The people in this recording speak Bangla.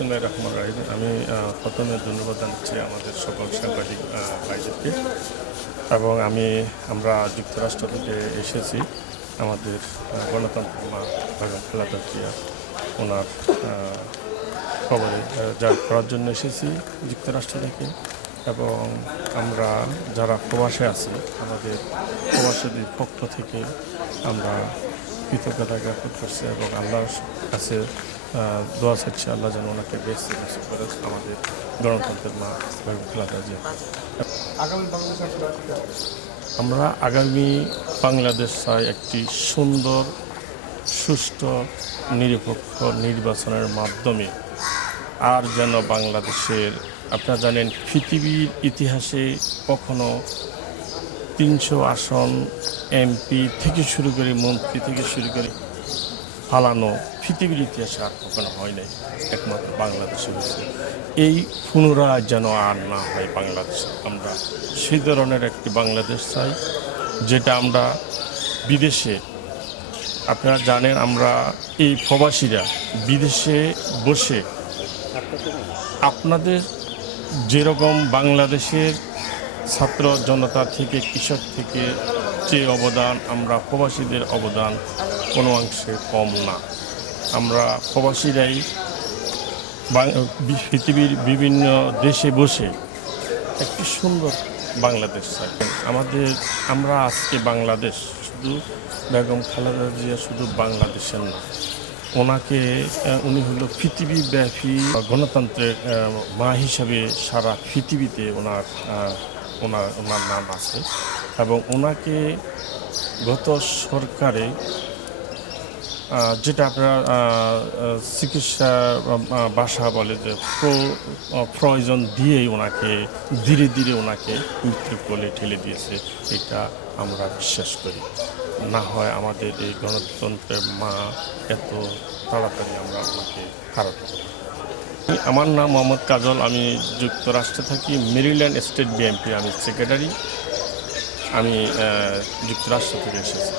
বিসমিল্লাহির রহমানির রহিম। আমি প্রথমে ধন্যবাদ জানাচ্ছি আমাদের সকল সাংবাদিক ভাইদেরকে এবং আমরা যুক্তরাষ্ট্র থেকে এসেছি। আমাদের গণতন্ত্রের মা বেগম খালেদা জিয়া ওনার খবরে যা করার জন্য এসেছি যুক্তরাষ্ট্র থেকে। এবং আমরা যারা প্রবাসে আছি আমাদের প্রবাসীদের পক্ষ থেকে আমরা কৃতজ্ঞতা জ্ঞাপন করছি এবং আল্লাহর কাছে দোয়া চাচ্ছি আল্লাহ যেন ওনাকে বেশ করে আমাদের গণতন্ত্রের মা বেগম খালেদা জিয়া। আমরা আগামী বাংলাদেশ চাই একটি সুন্দর সুষ্ঠু নিরপেক্ষ নির্বাচনের মাধ্যমে। আর যেন বাংলাদেশের, আপনারা জানেন পৃথিবীর ইতিহাসে কখনো 300 আসন এমপি থেকে শুরু করে মন্ত্রী থেকে শুরু করে ফালানো পৃথিবীর ইতিহাসে আর কখনো হয় নাই, একমাত্র বাংলাদেশে হয়েছে। এই পুনরায় যেন আর না হয় বাংলাদেশে। আমরা সেই ধরনের একটি বাংলাদেশ চাই যেটা আমরা বিদেশে, আপনারা জানেন আমরা এই প্রবাসীরা বিদেশে বসে আপনাদের যেরকম বাংলাদেশের ছাত্র জনতা থেকে কৃষক থেকে যে অবদান, আমরা প্রবাসীদের অবদান কোনো অংশে কম না। আমরা প্রবাসীরাই পৃথিবীর বিভিন্ন দেশে বসে একটি সুন্দর বাংলাদেশ চাই। আমরা আজকে বাংলাদেশ শুধু বেগম খালেদা জিয়া শুধু বাংলাদেশের না, উনি হলো পৃথিবীব্যাপী গণতন্ত্রের মা হিসাবে সারা পৃথিবীতে ওনার নাম আছে। এবং ওনাকে গত সরকারে যেটা আপনারা চিকিৎসা ভাষা বলে যে প্রয়োজন দিয়েই ওনাকে ধীরে ধীরে ওনাকে মৃত্যুর কোলে ঠেলে দিয়েছে, এটা আমরা বিশ্বাস করি। না হয় আমাদের এই গণতন্ত্রের মা এত তাড়াতাড়ি আমরা ওনাকে হারাতে পারি। আমার নাম মোহাম্মদ কাজল, আমি যুক্তরাষ্ট্রে থাকি, মেরিল্যান্ড স্টেট বিএনপি আমি সেক্রেটারি। আমি যুক্তরাষ্ট্র থেকে এসেছি।